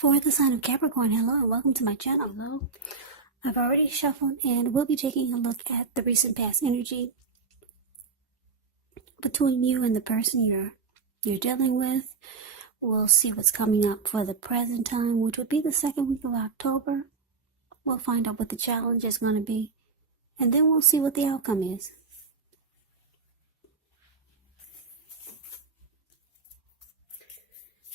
For the sign of Capricorn, hello and welcome to my channel. Hello. I've already shuffled and we'll be taking a look at the recent past energy between you and the person you're dealing with. We'll see what's coming up for the present time, which would be the second week of October. We'll find out what the challenge is going to be, and then we'll see what the outcome is.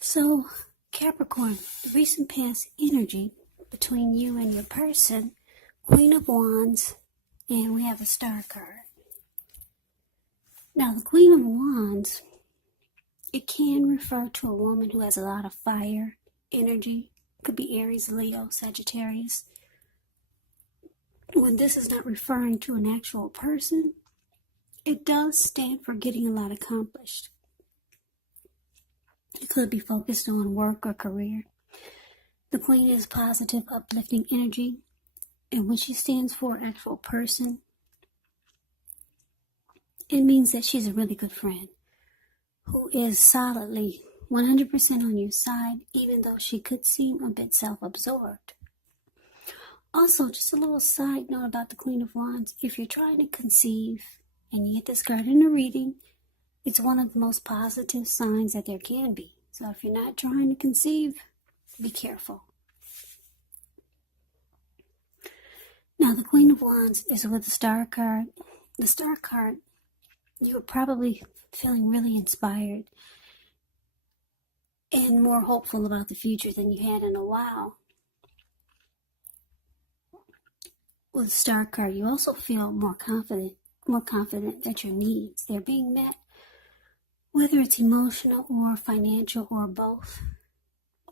So, Capricorn, the recent past energy between you and your person, Queen of Wands, and we have a Star card. Now, the Queen of Wands, it can refer to a woman who has a lot of fire energy. Could be Aries, Leo, Sagittarius. When this is not referring to an actual person, it does stand for getting a lot accomplished. It could be focused on work or career. The Queen is positive, uplifting energy, and when she stands for an actual person, it means that she's a really good friend who is solidly 100% on your side, even though she could seem a bit self-absorbed. Also, just a little side note about the Queen of Wands. If you're trying to conceive and you get this card in a reading, it's one of the most positive signs that there can be. So if you're not trying to conceive, be careful. Now, the Queen of Wands is with the Star card. The Star card, you were probably feeling really inspired and more hopeful about the future than you had in a while. With the Star card, you also feel more confident that your needs, they're being met, whether it's emotional or financial or both.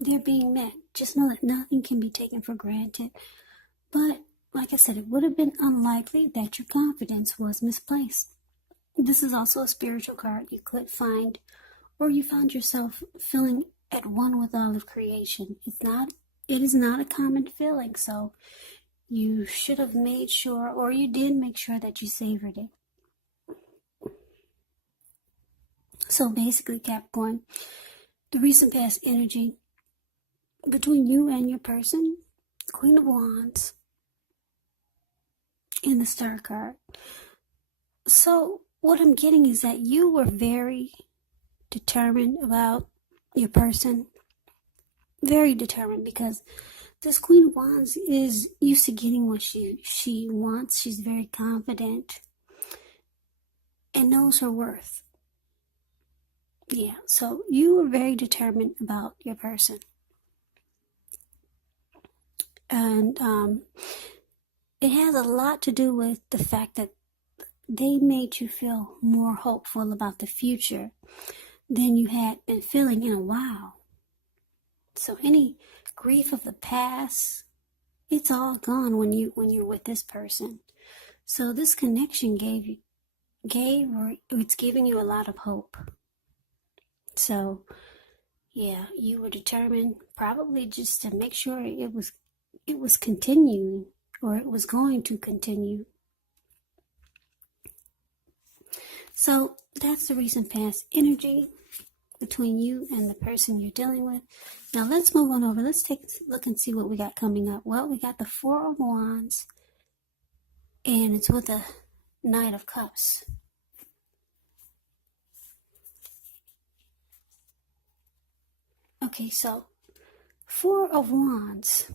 They're being met. Just know that nothing can be taken for granted. But, like I said, it would have been unlikely that your confidence was misplaced. This is also a spiritual card. You could find, or you found yourself feeling at one with all of creation. It is not a common feeling, so you should have made sure, or you did make sure that you savored it. So basically, Capricorn, the recent past energy between you and your person, Queen of Wands, and the Star card. So what I'm getting is that you were very determined about your person. Very determined, because this Queen of Wands is used to getting what she wants. She's very confident and knows her worth. Yeah, so you were very determined about your person. And it has a lot to do with the fact that they made you feel more hopeful about the future than you had been feeling in a while. So any grief of the past, it's all gone when you're with this person. So this connection it's giving you a lot of hope. So, yeah, you were determined probably just to make sure it was continuing, or it was going to continue. So that's the recent past energy between you and the person you're dealing with. Now let's move on over. Let's take a look and see what we got coming up. Well, we got the Four of Wands, and it's with the Knight of Cups. Okay, so Four of Wands,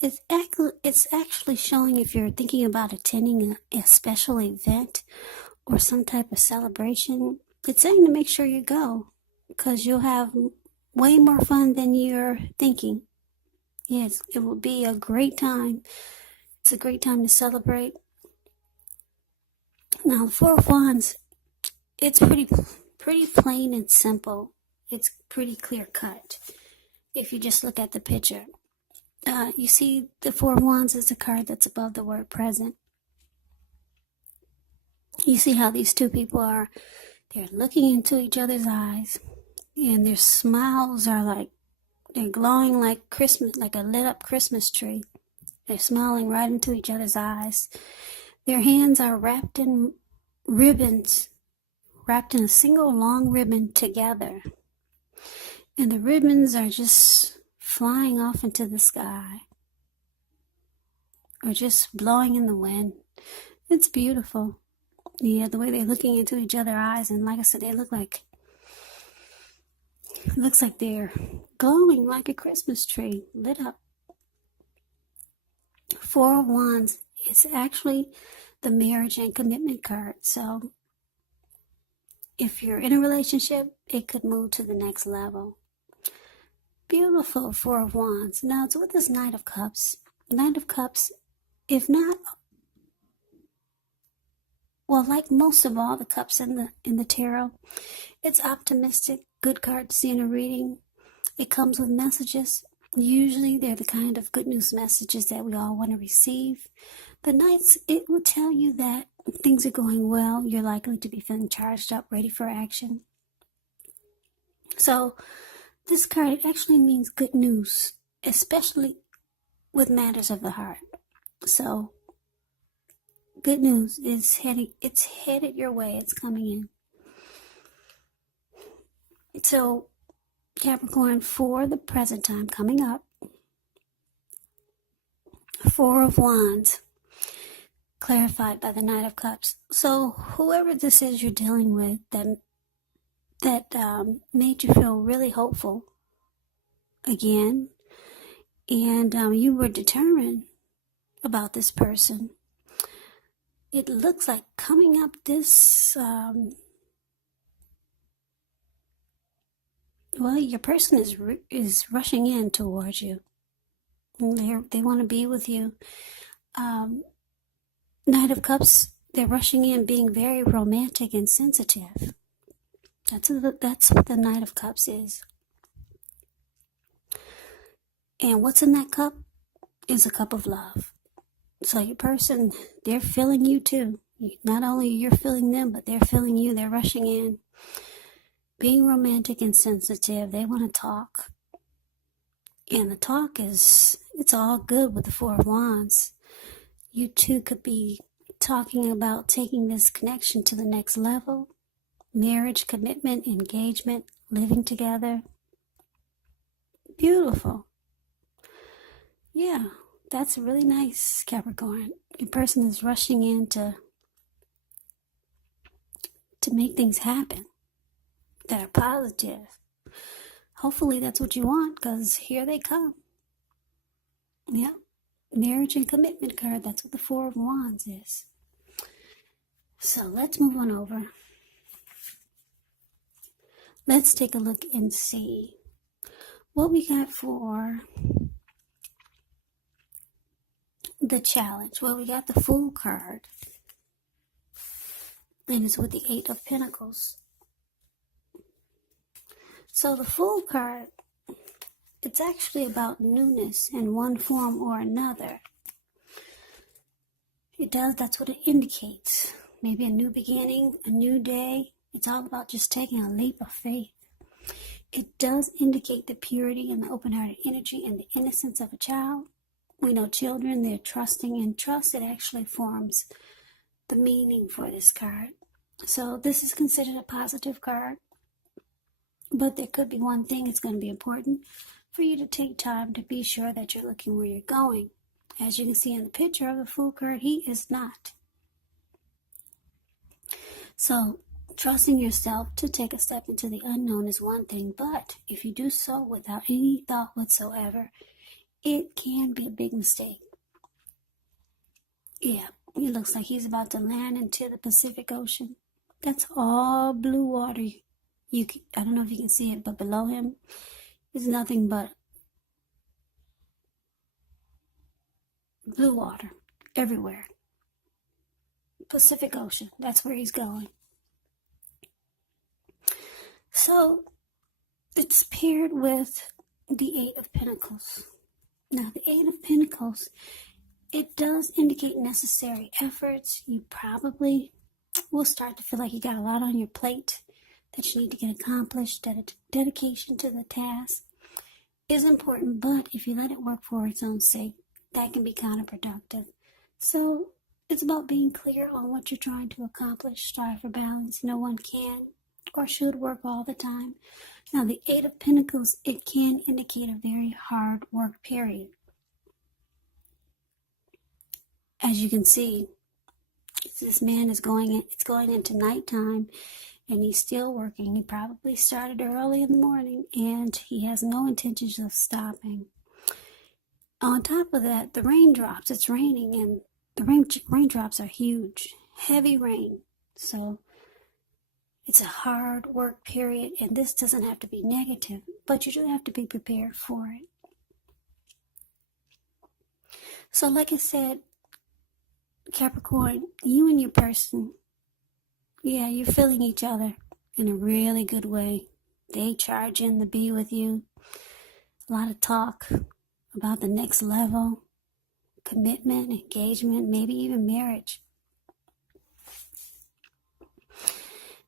it's actually showing if you're thinking about attending a special event or some type of celebration. It's saying to make sure you go, because you'll have way more fun than you're thinking. Yes, it will be a great time. It's a great time to celebrate. Now, the Four of Wands, it's pretty plain and simple. It's pretty clear cut. If you just look at the picture, you see the Four of Wands is a card that's above the word present. You see how these two people they're looking into each other's eyes, and their smiles are they're glowing like Christmas, like a lit up Christmas tree. They're smiling right into each other's eyes. Their hands are wrapped in ribbons, wrapped in a single long ribbon together. And the ribbons are just flying off into the sky or just blowing in the wind. It's beautiful. Yeah, the way they're looking into each other's eyes, and like I said, it looks like they're glowing like a Christmas tree, lit up. Four of Wands is actually the marriage and commitment card. So if you're in a relationship, it could move to the next level. Beautiful Four of Wands. Now it's with this Knight of Cups. Knight of Cups, if not, well, like most of all the cups in the tarot, it's optimistic, good card to see in a reading. It comes with messages. Usually they're the kind of good news messages that we all want to receive. The Knights, it will tell you that things are going well. You're likely to be feeling charged up, ready for action. So this card, it actually means good news, especially with matters of the heart. So good news is headed your way. It's coming in. So Capricorn, for the present time coming up, Four of Wands, clarified by the Knight of Cups. So whoever this is you're dealing with that made you feel really hopeful again, and you were determined about this person. It looks like coming up this, well, your person is rushing in towards you. They want to be with you. Knight of Cups, they're rushing in, being very romantic and sensitive. That's what the Knight of Cups is. And what's in that cup is a cup of love. So your person, they're feeling you too. Not only you're feeling them, but they're feeling you. They're rushing in, being romantic and sensitive. They want to talk. And the talk it's all good with the Four of Wands. You two could be talking about taking this connection to the next level. Marriage, commitment, engagement, living together. Beautiful. Yeah, that's really nice, Capricorn. Your person is rushing in to make things happen that are positive. Hopefully that's what you want, because here they come. Yeah, marriage and commitment card. That's what the Four of Wands is. So let's move on over. Let's take a look and see what we got for the challenge. Well, we got the Fool card, and it's with the Eight of Pentacles. So the Fool card, it's actually about newness in one form or another. That's what it indicates. Maybe a new beginning, a new day. It's all about just taking a leap of faith. It does indicate the purity and the open-hearted energy and the innocence of a child. We know children, they're trusting, and trust, it actually forms the meaning for this card. So this is considered a positive card, but there could be one thing. It's going to be important for you to take time to be sure that you're looking where you're going. As you can see in the picture of the Fool card, he is not. So trusting yourself to take a step into the unknown is one thing, but if you do so without any thought whatsoever, it can be a big mistake. Yeah, it looks like he's about to land into the Pacific Ocean. That's all blue water. I don't know if you can see it, but below him is nothing but blue water everywhere. Pacific Ocean, that's where he's going. So it's paired with the Eight of Pentacles. Now the Eight of Pentacles, it does indicate necessary efforts. You probably will start to feel like you got a lot on your plate that you need to get accomplished. Dedication to the task is important, but if you let it work for its own sake, that can be counterproductive. So it's about being clear on what you're trying to accomplish. Strive for balance. No one can or should work all the time. Now, the Eight of Pentacles, it can indicate a very hard work period. As you can see, this man is it's going into nighttime, and he's still working. He probably started early in the morning, and he has no intentions of stopping. On top of that, the raindrops, it's raining, and the raindrops are huge, heavy rain. So it's a hard work period, and this doesn't have to be negative, but you do have to be prepared for it. So like I said, Capricorn, you and your person, yeah, you're feeling each other in a really good way. They charge in to be with you. A lot of talk about the next level, commitment, engagement, maybe even marriage.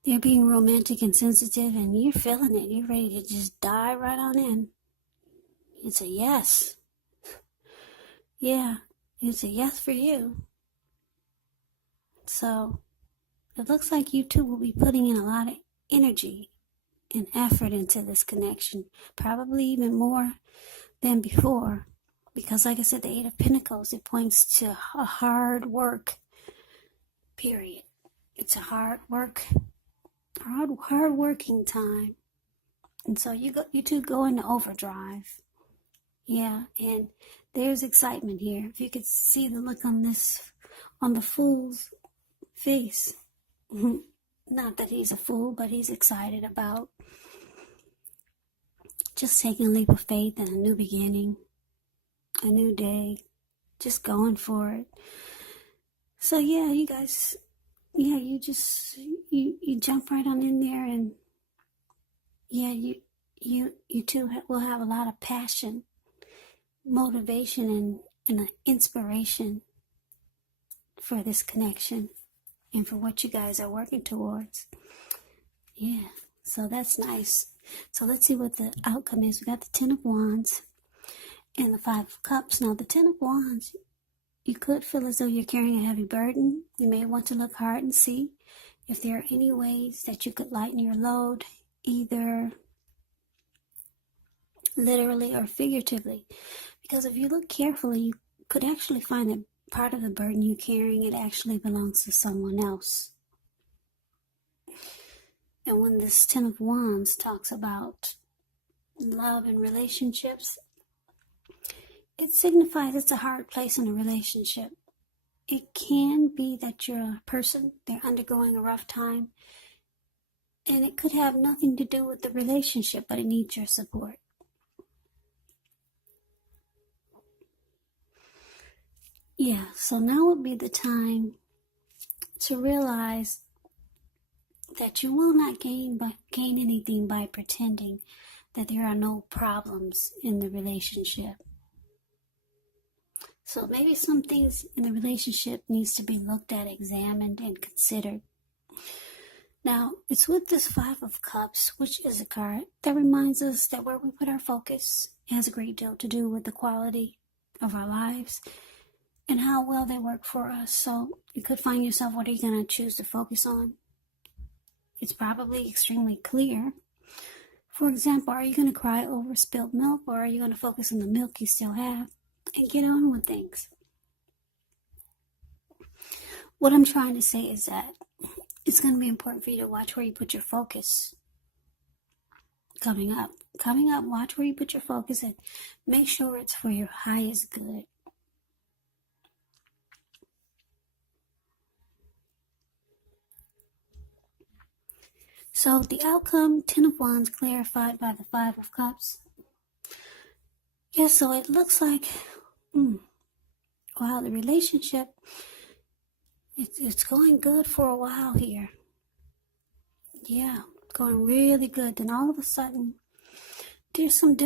They're being romantic and sensitive, and you're feeling it. You're ready to just dive right on in. It's a yes. Yeah, it's a yes for you. So it looks like you two will be putting in a lot of energy and effort into this connection, probably even more than before, because like I said, the Eight of Pentacles, it points to a hard work period. It's a hard working time, and so you two go into overdrive. Yeah, and there's excitement here. If you could see the look on the fool's face. Not that he's a fool, but he's excited about just taking a leap of faith and a new beginning, a new day, just going for it. So yeah, you guys, yeah, you jump right on in there, and yeah, you two will have a lot of passion, motivation, and an inspiration for this connection and for what you guys are working towards. Yeah, so that's nice. So let's see what the outcome is. We got the Ten of Wands and the Five of Cups. Now, the Ten of Wands, you could feel as though you're carrying a heavy burden. You may want to look hard and see if there are any ways that you could lighten your load, either literally or figuratively. Because if you look carefully, you could actually find that part of the burden you're carrying, it actually belongs to someone else. And when this Ten of Wands talks about love and relationships, it signifies it's a hard place in a relationship. It can be that you're a person, they're undergoing a rough time, and it could have nothing to do with the relationship, but it needs your support. Yeah, so now would be the time to realize that you will not gain anything by pretending that there are no problems in the relationship. So maybe some things in the relationship needs to be looked at, examined, and considered. Now, it's with this Five of Cups, which is a card that reminds us that where we put our focus has a great deal to do with the quality of our lives and how well they work for us. So you could find yourself, what are you going to choose to focus on? It's probably extremely clear. For example, are you going to cry over spilled milk, or are you going to focus on the milk you still have and get on with things? What I'm trying to say is that it's going to be important for you to watch where you put your focus coming up. Watch where you put your focus and make sure it's for your highest good. So the outcome, Ten of Wands clarified by the Five of Cups. Yeah, so it looks like, wow, the relationship, it's going good for a while here. Yeah, going really good. Then all of a sudden, there's some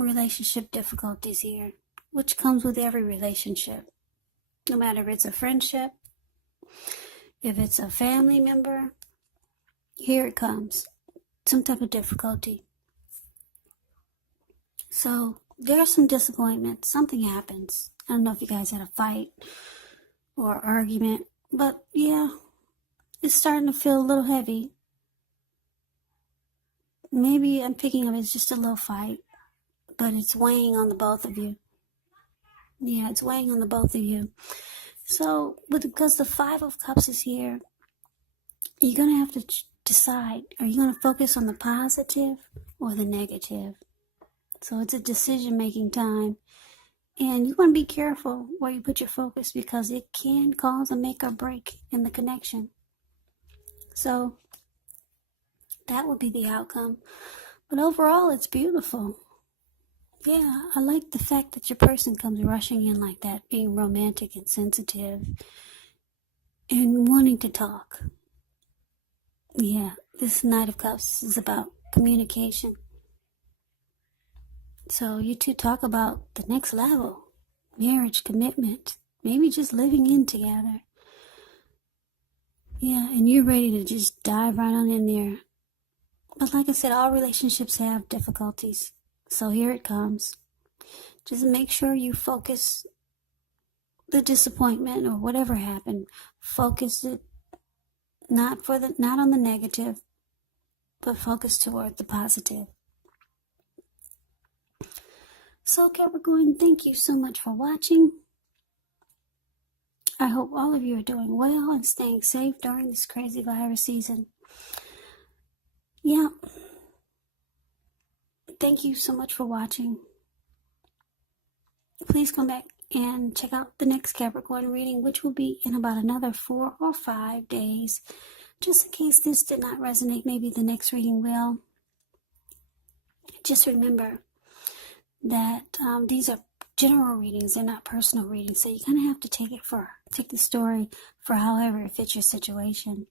relationship difficulties here, which comes with every relationship. No matter if it's a friendship, if it's a family member, here it comes. Some type of difficulty. So there's some disappointment. Something happens. I don't know if you guys had a fight or argument, but yeah, it's starting to feel a little heavy. maybe I'm picking up it's just a little fight, but it's weighing on the both of you. Yeah, it's weighing on the both of you. So, because the Five of Cups is here, you're going to have to decide, are you going to focus on the positive or the negative? So it's a decision-making time. And you want to be careful where you put your focus because it can cause a make or break in the connection. So that would be the outcome. But overall, it's beautiful. Yeah, I like the fact that your person comes rushing in like that, being romantic and sensitive and wanting to talk. Yeah, this Knight of Cups is about communication. So you two talk about the next level, marriage, commitment, maybe just living in together. Yeah, and you're ready to just dive right on in there. But like I said, all relationships have difficulties. So here it comes. Just make sure you focus the disappointment or whatever happened. Focus it not on the negative, but focus toward the positive. So Capricorn, thank you so much for watching. I hope all of you are doing well and staying safe during this crazy virus season. Yeah. Thank you so much for watching. Please come back and check out the next Capricorn reading, which will be in about another 4 or 5 days. Just in case this did not resonate, maybe the next reading will. Just remember that these are general readings, they're not personal readings, so you kind of have to take the story for however it fits your situation.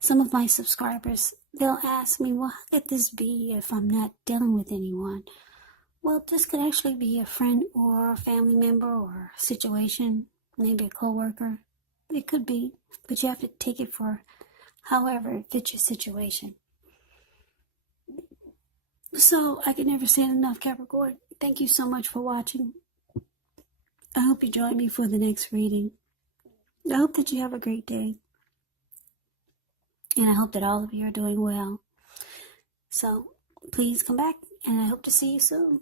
Some of my subscribers, they'll ask me, well, how could this be if I'm not dealing with anyone? Well, this could actually be a friend or a family member or a situation, maybe a coworker. It could be, but you have to take it for however it fits your situation. So I can never say it enough, Capricorn. Thank you so much for watching. I hope you join me for the next reading. I hope that you have a great day. And I hope that all of you are doing well. So please come back, and I hope to see you soon.